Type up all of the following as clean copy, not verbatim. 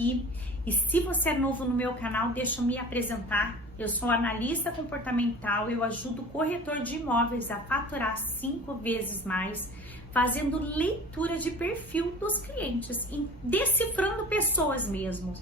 aqui. E se você é novo no meu canal, deixa eu me apresentar. Eu sou analista comportamental, eu ajudo o corretor de imóveis a faturar 5 vezes mais, fazendo leitura de perfil dos clientes, decifrando pessoas mesmo,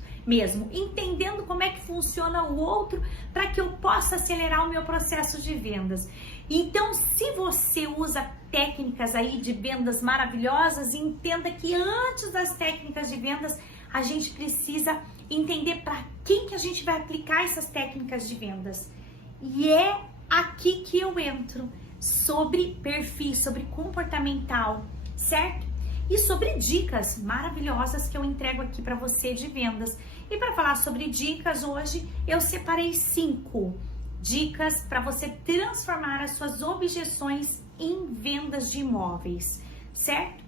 entendendo como é que funciona o outro para que eu possa acelerar o meu processo de vendas. Então, se você usa técnicas aí de vendas maravilhosas, entenda que antes das técnicas de vendas, a gente precisa entender para quem que a gente vai aplicar essas técnicas de vendas. E é aqui que eu entro, sobre perfis, sobre comportamental, certo? E sobre dicas maravilhosas que eu entrego aqui para você de vendas. E para falar sobre dicas, hoje eu separei 5 dicas para você transformar as suas objeções em vendas de imóveis, certo?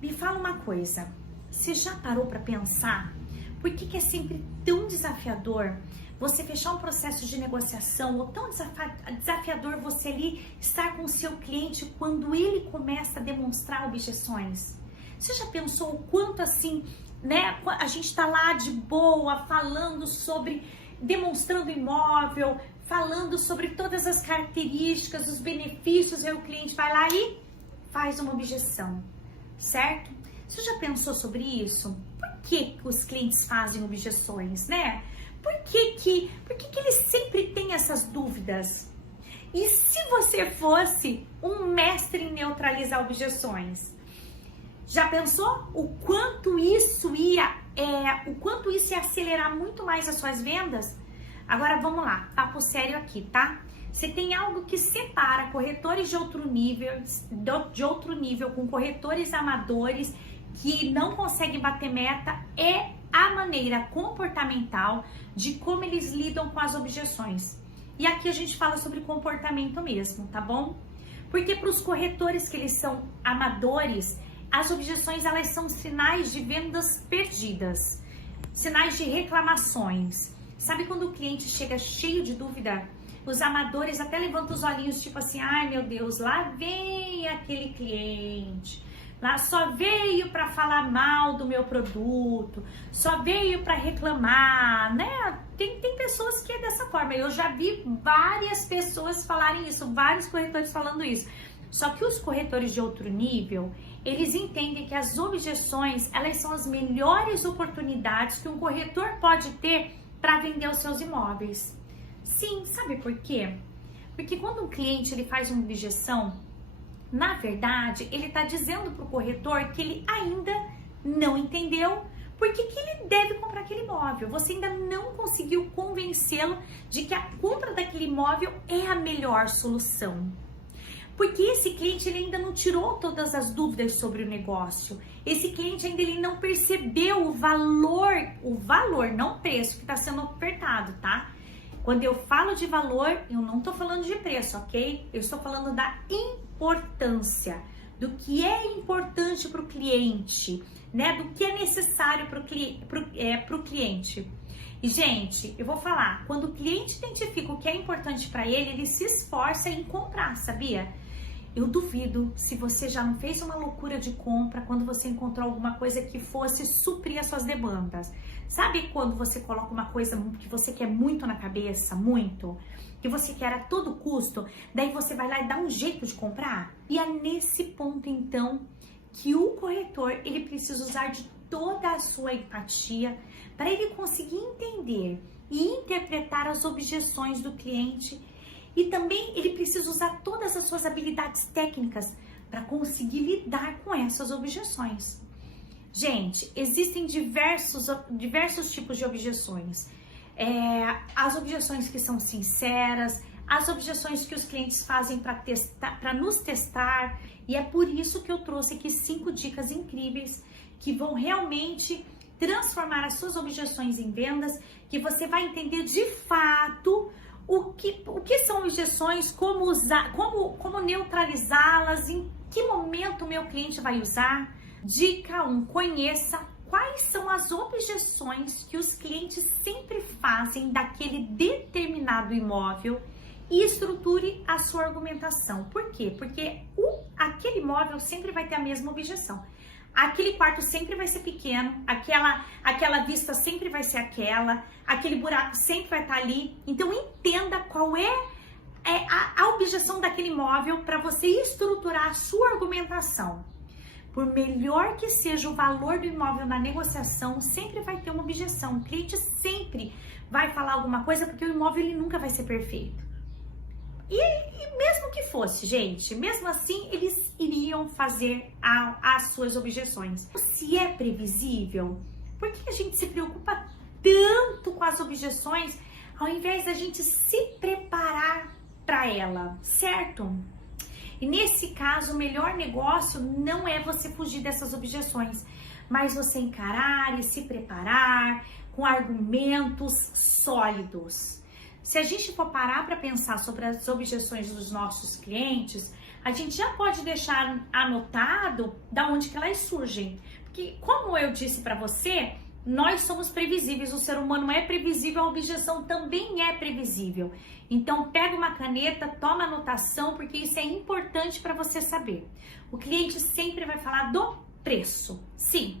Me fala uma coisa, você já parou para pensar por que é sempre tão desafiador você fechar um processo de negociação, ou tão desafiador você ali estar com o seu cliente quando ele começa a demonstrar objeções? Você já pensou o quanto assim, né, a gente tá lá de boa, falando sobre, demonstrando imóvel, falando sobre todas as características, os benefícios, aí o cliente vai lá e faz uma objeção, certo? Você já pensou sobre isso? Por que os clientes fazem objeções, né? Por que eles sempre têm essas dúvidas? E se você fosse um mestre em neutralizar objeções? Já pensou o quanto isso ia acelerar muito mais as suas vendas? Agora vamos lá, papo sério aqui, tá? Você tem algo que separa corretores de outro nível com corretores amadores que não conseguem bater meta, é a maneira comportamental de como eles lidam com as objeções. E aqui a gente fala sobre comportamento mesmo, tá bom? Porque para os corretores que eles são amadores, as objeções elas são sinais de vendas perdidas, sinais de reclamações. Sabe quando o cliente chega cheio de dúvida? Os amadores até levantam os olhinhos tipo assim, ai meu Deus, lá vem aquele cliente. Lá só veio para falar mal do meu produto, só veio para reclamar, né? Tem pessoas que é dessa forma. Eu já vi várias pessoas falarem isso, vários corretores falando isso. Só que os corretores de outro nível, eles entendem que as objeções, elas são as melhores oportunidades que um corretor pode ter para vender os seus imóveis. Sim, sabe por quê? Porque quando um cliente ele faz uma objeção, na verdade, ele está dizendo para o corretor que ele ainda não entendeu por que ele deve comprar aquele imóvel. Você ainda não conseguiu convencê-lo de que a compra daquele imóvel é a melhor solução. Porque esse cliente ele ainda não tirou todas as dúvidas sobre o negócio. Esse cliente ainda ele não percebeu o valor, não o preço que está sendo ofertado, tá? Quando eu falo de valor, eu não estou falando de preço, ok? Eu estou falando da importância, do que é importante para o cliente, né? Do que é necessário para o cliente. E, gente, eu vou falar, quando o cliente identifica o que é importante para ele, ele se esforça em comprar, sabia? Eu duvido se você já não fez uma loucura de compra quando você encontrou alguma coisa que fosse suprir as suas demandas. Sabe quando você coloca uma coisa que você quer muito na cabeça, muito? Que você quer a todo custo, daí você vai lá e dá um jeito de comprar? E é nesse ponto, então, que o corretor, ele precisa usar de toda a sua empatia para ele conseguir entender e interpretar as objeções do cliente. E também ele precisa usar todas as suas habilidades técnicas para conseguir lidar com essas objeções. Gente, existem diversos tipos de objeções. As objeções que são sinceras, as objeções que os clientes fazem para nos testar. E é por isso que eu trouxe aqui 5 dicas incríveis que vão realmente transformar as suas objeções em vendas, que você vai entender de fato o que são objeções, como usar, como neutralizá-las, em que momento o meu cliente vai usar. Dica 1, conheça quais são as objeções que os clientes sempre fazem daquele determinado imóvel e estruture a sua argumentação. Por quê? Porque aquele imóvel sempre vai ter a mesma objeção. aquele quarto sempre vai ser pequeno, aquela vista sempre vai ser aquele buraco sempre vai estar ali. Então entenda qual é a objeção daquele imóvel para você estruturar a sua argumentação. Por melhor que seja o valor do imóvel na negociação, sempre vai ter uma objeção. O cliente sempre vai falar alguma coisa porque o imóvel ele nunca vai ser perfeito. E mesmo que fosse, gente, mesmo assim, eles iriam fazer as suas objeções. Se é previsível, por que a gente se preocupa tanto com as objeções ao invés da gente se preparar para ela, certo? E nesse caso, o melhor negócio não é você fugir dessas objeções, mas você encarar e se preparar com argumentos sólidos. Se a gente for parar para pensar sobre as objeções dos nossos clientes, a gente já pode deixar anotado da onde que elas surgem. Porque, como eu disse para você, nós somos previsíveis, o ser humano é previsível, a objeção também é previsível. Então, pega uma caneta, toma anotação, porque isso é importante para você saber. O cliente sempre vai falar do preço. Sim,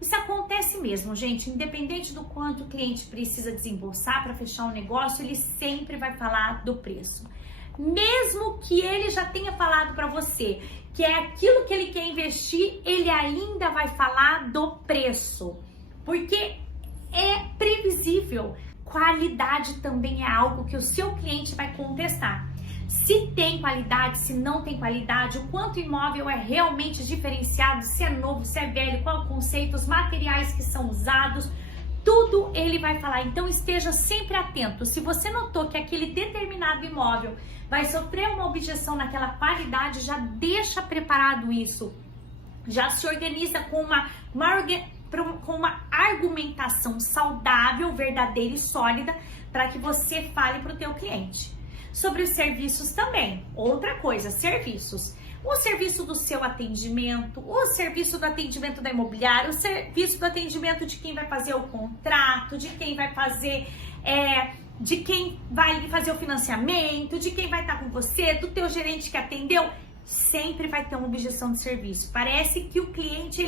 isso acontece mesmo, gente. Independente do quanto o cliente precisa desembolsar para fechar um negócio, ele sempre vai falar do preço. Mesmo que ele já tenha falado para você que é aquilo que ele quer investir, ele ainda vai falar do preço. Porque é previsível. Qualidade também é algo que o seu cliente vai contestar. Se tem qualidade, se não tem qualidade, o quanto o imóvel é realmente diferenciado, se é novo, se é velho, qual o conceito, os materiais que são usados, tudo ele vai falar. Então esteja sempre atento. Se você notou que aquele determinado imóvel vai sofrer uma objeção naquela qualidade, já deixa preparado isso. Já se organiza com uma argumentação saudável, verdadeira e sólida para que você fale para o teu cliente. Sobre os serviços também, outra coisa, serviços. O serviço do seu atendimento, o serviço do atendimento da imobiliária, o serviço do atendimento de quem vai fazer o contrato, de quem vai fazer o financiamento, de quem vai estar com você, do teu gerente que atendeu. Sempre vai ter uma objeção de serviço. Parece que o cliente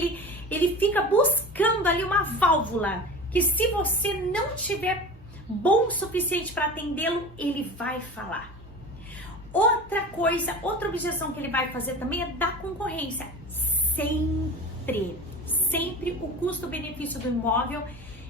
ele fica buscando ali uma válvula que, se você não tiver bom o suficiente para atendê-lo, ele vai falar. Outra coisa, outra objeção que ele vai fazer também é da concorrência. Sempre o custo-benefício do imóvel,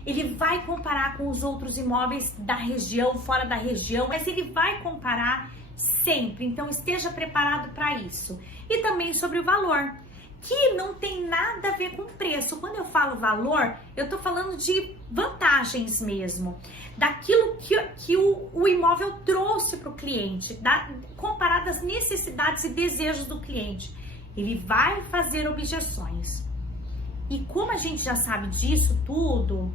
ele vai comparar com os outros imóveis da região, fora da região, mas ele vai comparar sempre. Então esteja preparado para isso. E também sobre o valor, que não tem nada a ver com preço. Quando eu falo valor, eu tô falando de vantagens mesmo, daquilo que o imóvel trouxe para o cliente, comparado às necessidades e desejos do cliente. Ele vai fazer objeções. E como a gente já sabe disso tudo,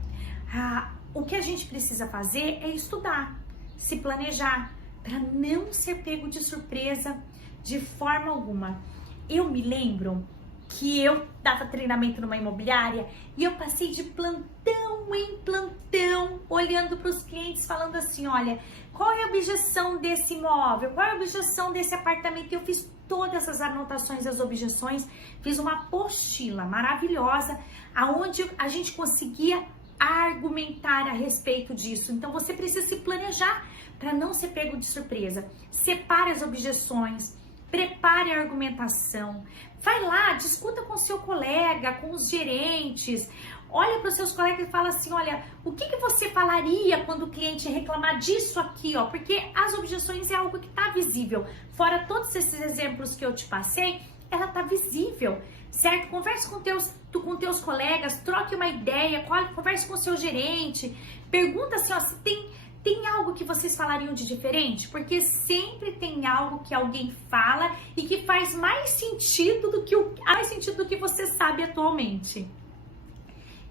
o que a gente precisa fazer é estudar, se planejar, para não ser pego de surpresa de forma alguma. Eu me lembro que eu dava treinamento numa imobiliária e eu passei de plantão em plantão, olhando para os clientes, falando assim, olha, qual é a objeção desse imóvel? Qual é a objeção desse apartamento? Eu fiz todas as anotações, as objeções, fiz uma apostila maravilhosa, aonde a gente conseguia argumentar a respeito disso. Então você precisa se planejar para não ser pego de surpresa. Separe as objeções, prepare a argumentação, vai lá, discuta com o seu colega, com os gerentes, olha para os seus colegas e fala assim, olha, o que você falaria quando o cliente reclamar disso aqui, ó? Porque as objeções é algo que está visível. Fora todos esses exemplos que eu te passei, ela está visível, certo? Converse com teus colegas, troque uma ideia, converse com o seu gerente, pergunta assim, ó, se tem algo que vocês falariam de diferente? Porque sempre tem algo que alguém fala e que faz mais sentido do que você sabe atualmente.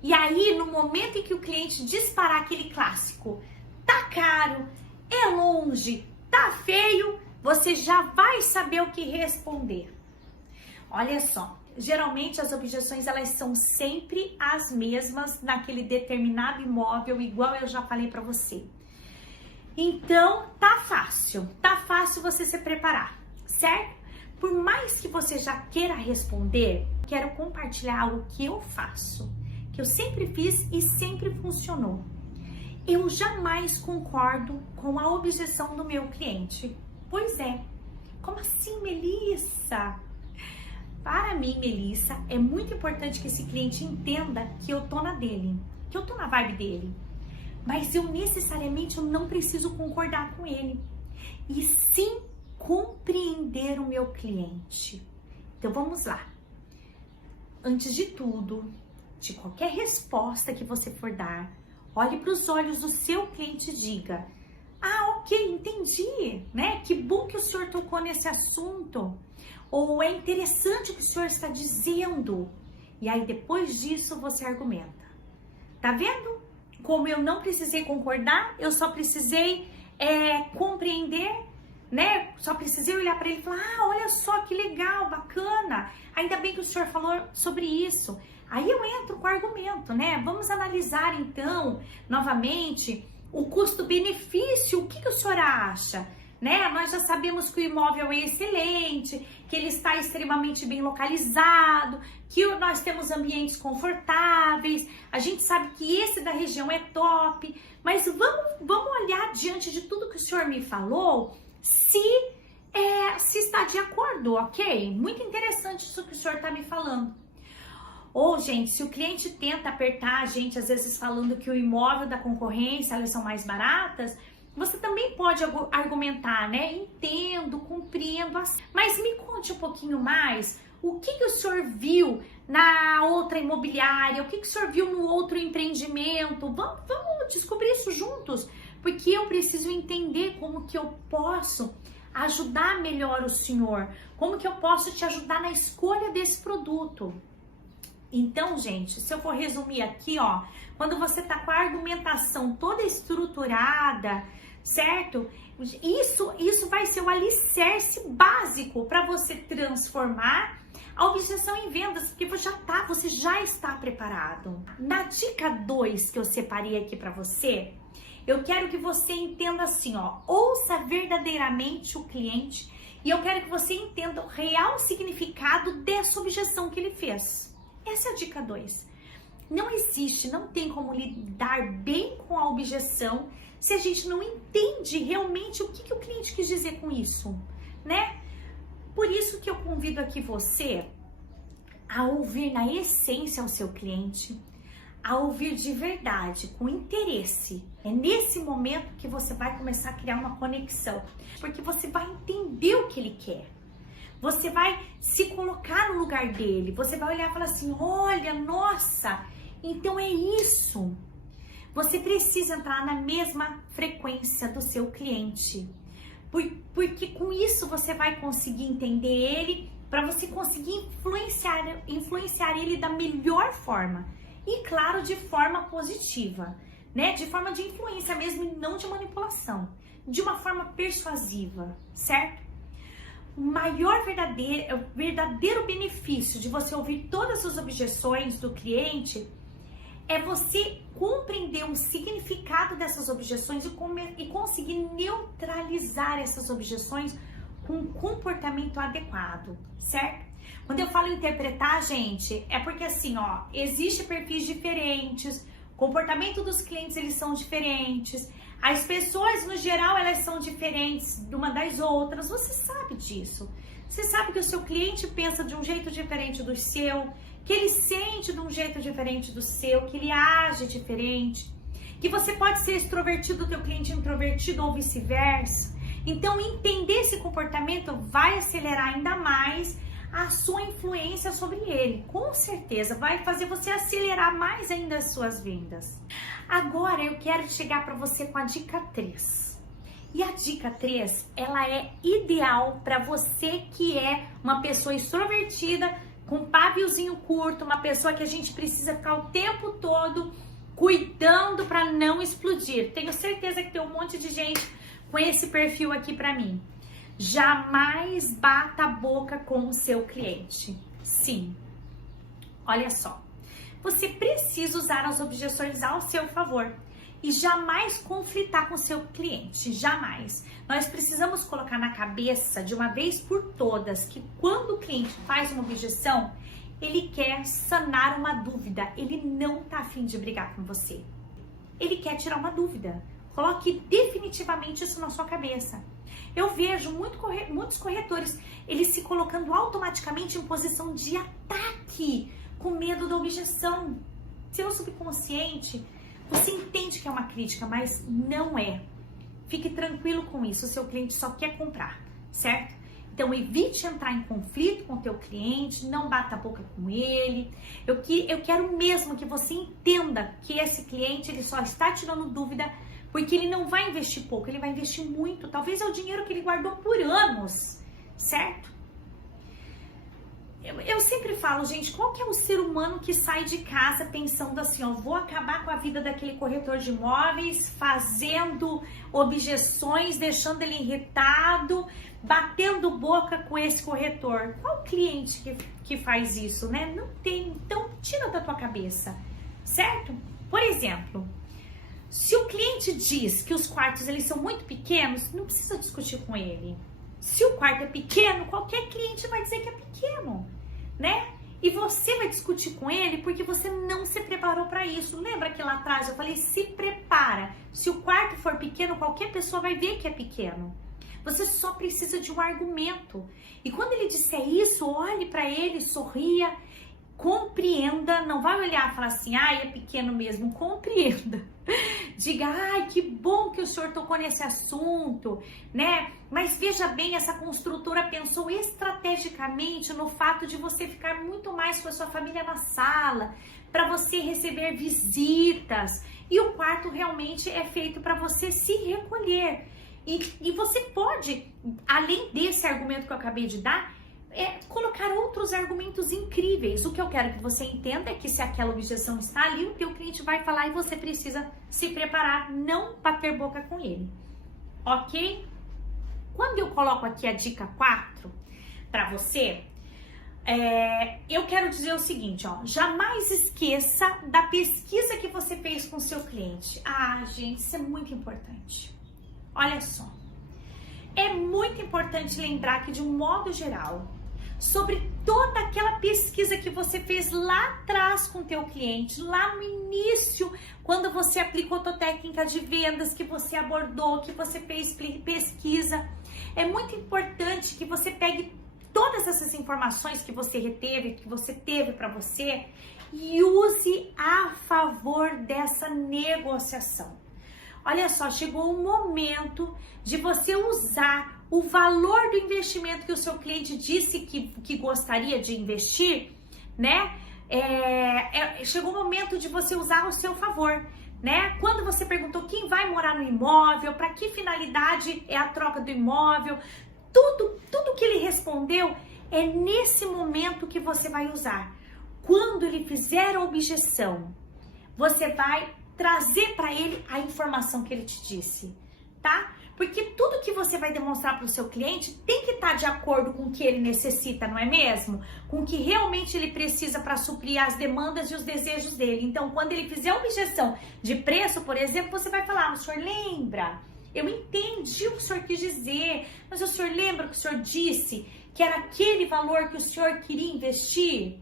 E aí, no momento em que o cliente disparar aquele clássico, tá caro, é longe, tá feio, você já vai saber o que responder. Olha só, geralmente as objeções elas são sempre as mesmas naquele determinado imóvel, igual eu já falei para você. Então, tá fácil você se preparar, certo? Por mais que você já queira responder, quero compartilhar algo que eu faço, que eu sempre fiz e sempre funcionou. Eu jamais concordo com a objeção do meu cliente. Pois é. Como assim, Melissa? Para mim, Melissa, é muito importante que esse cliente entenda que eu tô na dele, que eu tô na vibe dele. Mas eu não preciso concordar com ele. E sim compreender o meu cliente. Então vamos lá. Antes de tudo, de qualquer resposta que você for dar, olhe para os olhos do seu cliente e diga: ah, ok, entendi, né? Que bom que o senhor tocou nesse assunto. Ou é interessante o que o senhor está dizendo. E aí depois disso você argumenta. Tá vendo? Como eu não precisei concordar, eu só precisei compreender, né? Só precisei olhar para ele e falar: ah, olha só que legal, bacana. Ainda bem que o senhor falou sobre isso. Aí eu entro com o argumento, né? Vamos analisar então, novamente, o custo-benefício. O que o senhor acha? Né? Nós já sabemos que o imóvel é excelente, que ele está extremamente bem localizado, que nós temos ambientes confortáveis, a gente sabe que esse da região é top, mas vamos olhar diante de tudo que o senhor me falou, se está de acordo, ok? Muito interessante isso que o senhor está me falando. Ou, gente, se o cliente tenta apertar a gente, às vezes falando que o imóvel da concorrência, elas são mais baratas, você também pode argumentar, né? Entendo, compreendo, mas me conte um pouquinho mais. O que o senhor viu na outra imobiliária? O que o senhor viu no outro empreendimento? Vamos descobrir isso juntos, porque eu preciso entender como que eu posso ajudar melhor o senhor, como que eu posso te ajudar na escolha desse produto. Então, gente, se eu for resumir aqui, ó, quando você tá com a argumentação toda estruturada, certo? Isso vai ser o alicerce básico para você transformar a objeção em vendas, porque você já está preparado. Na dica 2 que eu separei aqui para você, eu quero que você entenda assim, ó, ouça verdadeiramente o cliente e eu quero que você entenda o real significado dessa objeção que ele fez. Essa é a dica 2. Não tem como lidar bem com a objeção se a gente não entende realmente o que o cliente quis dizer com isso, né? Por isso que eu convido aqui você a ouvir na essência o seu cliente, a ouvir de verdade, com interesse. É nesse momento que você vai começar a criar uma conexão, porque você vai entender o que ele quer. Você vai se colocar no lugar dele, você vai olhar e falar assim: olha, nossa, então é isso. Você precisa entrar na mesma frequência do seu cliente, porque com isso você vai conseguir entender ele, para você conseguir influenciar ele da melhor forma e, claro, de forma positiva, né? De forma de influência mesmo e não de manipulação, de uma forma persuasiva, certo? O maior verdadeiro benefício de você ouvir todas as objeções do cliente é você compreender o significado dessas objeções e conseguir neutralizar essas objeções com um comportamento adequado, certo? Quando eu falo interpretar, gente, é porque assim, ó, existem perfis diferentes, o comportamento dos clientes, eles são diferentes, as pessoas, no geral, elas são diferentes de uma das outras, você sabe disso. Você sabe que o seu cliente pensa de um jeito diferente do seu, que ele sente de um jeito diferente do seu, que ele age diferente, que você pode ser extrovertido, o teu cliente introvertido ou vice-versa. Então, entender esse comportamento vai acelerar ainda mais a sua influência sobre ele. Com certeza, vai fazer você acelerar mais ainda as suas vendas. Agora, eu quero chegar para você com a dica 3. E a dica 3, ela é ideal para você que é uma pessoa extrovertida, com paviozinho curto, uma pessoa que a gente precisa ficar o tempo todo cuidando para não explodir. Tenho certeza que tem um monte de gente com esse perfil aqui para mim. Jamais bata a boca com o seu cliente. Sim. Olha só. Você precisa usar as objeções ao seu favor e jamais conflitar com o seu cliente. Jamais. Nós precisamos colocar na cabeça de uma vez por todas que quando o cliente faz uma objeção, Ele quer sanar uma dúvida, ele não tá afim de brigar com você. Ele quer tirar uma dúvida. Coloque definitivamente isso na sua cabeça. Eu vejo muitos corretores, eles se colocando automaticamente em posição de ataque, com medo da objeção. Seu subconsciente, você entende que é uma crítica, mas não é. Fique tranquilo com isso, o seu cliente só quer comprar, certo? Então, evite entrar em conflito com o teu cliente, não bata a boca com ele. Eu quero mesmo que você entenda que esse cliente, ele só está tirando dúvida porque ele não vai investir pouco, ele vai investir muito. Talvez é o dinheiro que ele guardou por anos, certo? Eu sempre falo, gente, qual que é o ser humano que sai de casa pensando assim, ó, vou acabar com a vida daquele corretor de imóveis, fazendo objeções, deixando ele irritado, batendo boca com esse corretor. Qual cliente que faz isso, né? Não tem. Então, tira da tua cabeça, certo? Por exemplo, se o cliente diz que os quartos eles são muito pequenos, não precisa discutir com ele. Se o quarto é pequeno, qualquer cliente vai dizer que é pequeno, né? E você vai discutir com ele porque você não se preparou para isso. Lembra que lá atrás eu falei, se prepara. Se o quarto for pequeno, qualquer pessoa vai ver que é pequeno. Você só precisa de um argumento. E quando ele disser isso, olhe para ele, sorria, compreenda, não vai olhar e falar assim, é pequeno mesmo, compreenda. Diga, que bom que o senhor tocou nesse assunto, né? Mas veja bem, essa construtora pensou estrategicamente no fato de você ficar muito mais com a sua família na sala, para você receber visitas, e o quarto realmente é feito para você se recolher. E você pode, além desse argumento que eu acabei de dar, colocar outros argumentos incríveis. O que eu quero que você entenda é que se aquela objeção está ali, o teu cliente vai falar e você precisa se preparar, não bater boca com ele, ok? Quando eu coloco aqui a dica 4 para você, eu quero dizer o seguinte, ó, jamais esqueça da pesquisa que você fez com o seu cliente. Gente, isso é muito importante. Olha só, é muito importante lembrar que, de um modo geral, sobre toda aquela pesquisa que você fez lá atrás com o teu cliente, lá no início, quando você aplicou a tua técnica de vendas, que você abordou, que você fez pesquisa, é muito importante que você pegue todas essas informações que você reteve, que você teve para você, e use a favor dessa negociação. Olha só, chegou o momento de você usar o valor do investimento que o seu cliente disse que gostaria de investir, né? Chegou o momento de você usar ao seu favor, né? Quando você perguntou quem vai morar no imóvel, para que finalidade é a troca do imóvel, tudo que ele respondeu é nesse momento que você vai usar. Quando ele fizer a objeção, você vai trazer para ele a informação que ele te disse, tá? Porque tudo que você vai demonstrar para o seu cliente tem que estar de acordo com o que ele necessita, não é mesmo? Com o que realmente ele precisa para suprir as demandas e os desejos dele. Então, quando ele fizer objeção de preço, por exemplo, você vai falar, o senhor lembra? Eu entendi o que o senhor quis dizer, mas o senhor lembra que o senhor disse que era aquele valor que o senhor queria investir?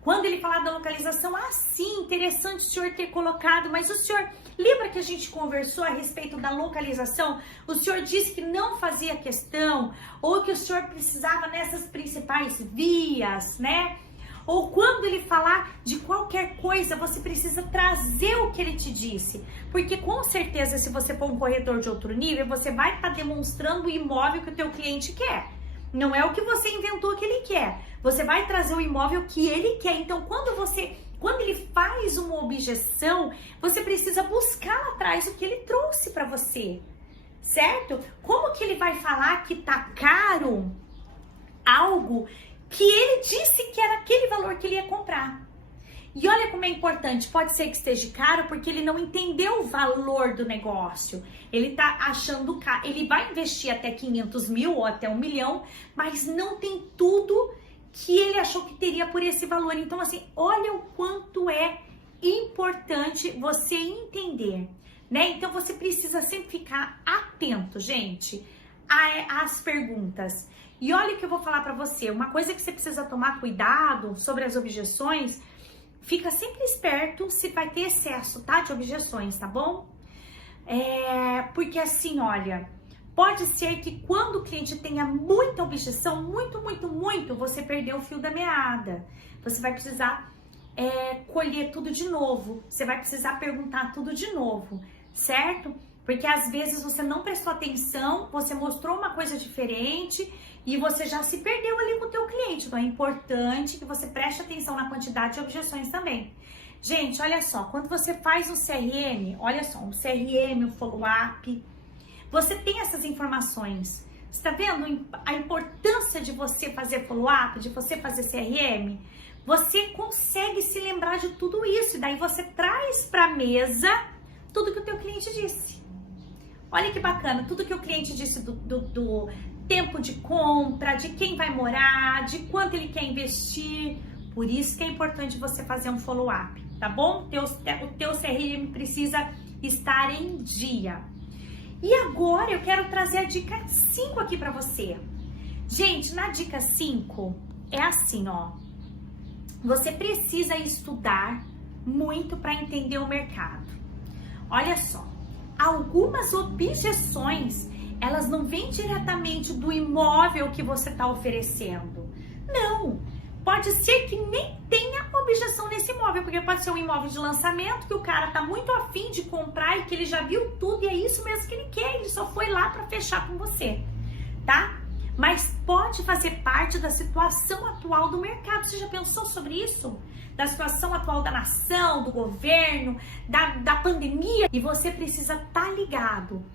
Quando ele falar da localização, sim, interessante o senhor ter colocado, mas o senhor lembra que a gente conversou a respeito da localização? O senhor disse que não fazia questão, ou que o senhor precisava nessas principais vias, né? Ou quando ele falar de qualquer coisa, você precisa trazer o que ele te disse. Porque com certeza, se você for um corretor de outro nível, você vai estar demonstrando o imóvel que o teu cliente quer. Não é o que você inventou que ele quer. Você vai trazer o imóvel que ele quer. Então, quando ele faz uma objeção, você precisa buscar lá atrás o que ele trouxe para você, certo? Como que ele vai falar que tá caro algo que ele disse que era aquele valor que ele ia comprar? E olha como é importante, pode ser que esteja caro porque ele não entendeu o valor do negócio. Ele tá achando caro, ele vai investir até 500 mil ou até 1 milhão, mas não tem tudo que ele achou que teria por esse valor. Então, assim, olha o quanto é importante você entender, né? Então, você precisa sempre ficar atento, gente. as perguntas. E olha o que eu vou falar para você, uma coisa que você precisa tomar cuidado sobre as objeções, fica sempre esperto se vai ter excesso, tá, de objeções, tá bom? Porque assim, olha, pode ser que quando o cliente tenha muita objeção, muito, você perdeu o fio da meada. Você vai precisar colher tudo de novo, você vai precisar perguntar tudo de novo, certo? Porque às vezes você não prestou atenção, você mostrou uma coisa diferente e você já se perdeu ali com o teu cliente. Então é importante que você preste atenção na quantidade de objeções também. Gente, olha só, quando você faz um CRM, olha só, um CRM, um follow-up, você tem essas informações. Você tá vendo a importância de você fazer follow-up, de você fazer CRM? Você consegue se lembrar de tudo isso e daí você traz para a mesa tudo que o teu cliente disse. Olha que bacana, tudo que o cliente disse do tempo de compra, de quem vai morar, de quanto ele quer investir. Por isso que é importante você fazer um follow-up, tá bom? O teu CRM precisa estar em dia. E agora eu quero trazer a dica 5 aqui para você. Gente, na dica 5 é assim, ó. Você precisa estudar muito para entender o mercado. Olha só, algumas objeções, elas não vêm diretamente do imóvel que você está oferecendo. Não, pode ser que nem tenha objeção nesse imóvel, porque pode ser um imóvel de lançamento que o cara tá muito afim de comprar e que ele já viu tudo e é isso mesmo que ele quer, ele só foi lá para fechar com você, tá? Mas pode fazer parte da situação atual do mercado. Você já pensou sobre isso? Da situação atual da nação, do governo, da pandemia. E você precisa estar ligado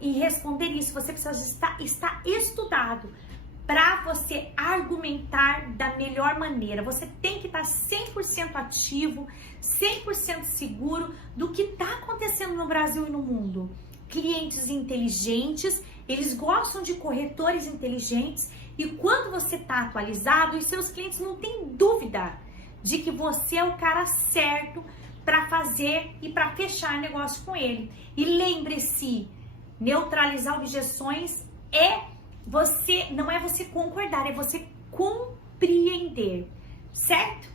e responder isso. Você precisa estar estudado para você argumentar da melhor maneira. Você tem que estar 100% ativo, 100% seguro do que está acontecendo no Brasil e no mundo. Clientes inteligentes, eles gostam de corretores inteligentes e quando você está atualizado, os seus clientes não têm dúvida de que você é o cara certo para fazer e para fechar negócio com ele. E lembre-se, neutralizar objeções não é você concordar, é você compreender, certo?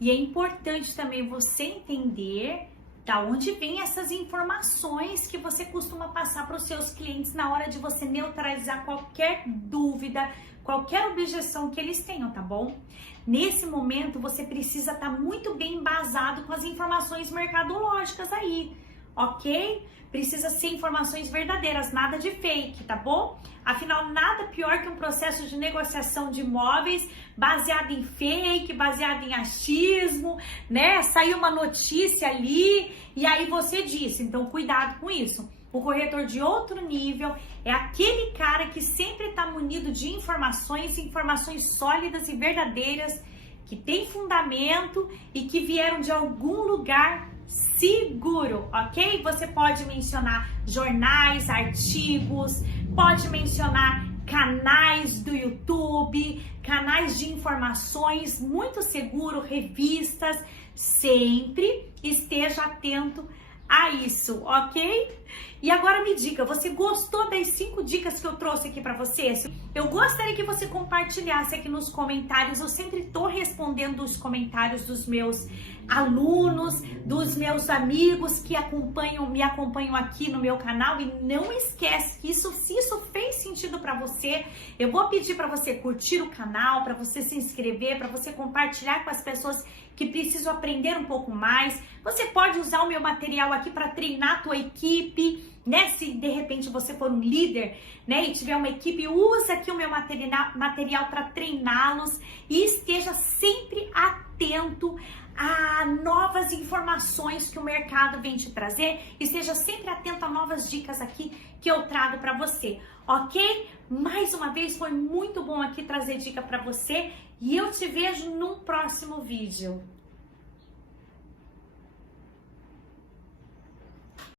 E é importante também você entender da onde vem essas informações que você costuma passar para os seus clientes na hora de você neutralizar qualquer dúvida, qualquer objeção que eles tenham, tá bom? Nesse momento, você precisa estar muito bem embasado com as informações mercadológicas aí, ok? Precisa ser informações verdadeiras, nada de fake, tá bom? Afinal, nada pior que um processo de negociação de imóveis baseado em fake, baseado em achismo, né? Saiu uma notícia ali e aí você disse, então cuidado com isso. O corretor de outro nível é aquele cara que sempre está munido de informações sólidas e verdadeiras, que tem fundamento e que vieram de algum lugar seguro, ok? Você pode mencionar jornais, artigos, pode mencionar canais do YouTube, canais de informações muito seguro, revistas, sempre esteja atento a isso, ok? E agora me diga, você gostou das 5 dicas que eu trouxe aqui para você? Eu gostaria que você compartilhasse aqui nos comentários, eu sempre tô respondendo os comentários dos meus alunos, dos meus amigos que me acompanham aqui no meu canal e não esquece que se isso fez sentido para você, eu vou pedir para você curtir o canal, para você se inscrever, para você compartilhar com as pessoas que precisam aprender um pouco mais. Você pode usar o meu material aqui para treinar a tua equipe, né? Se de repente você for um líder, né, e tiver uma equipe, usa aqui o meu material para treiná-los e esteja sempre atento a novas informações que o mercado vem te trazer. Esteja sempre atento a novas dicas aqui que eu trago para você, ok? Mais uma vez, foi muito bom aqui trazer dica para você e eu te vejo num próximo vídeo.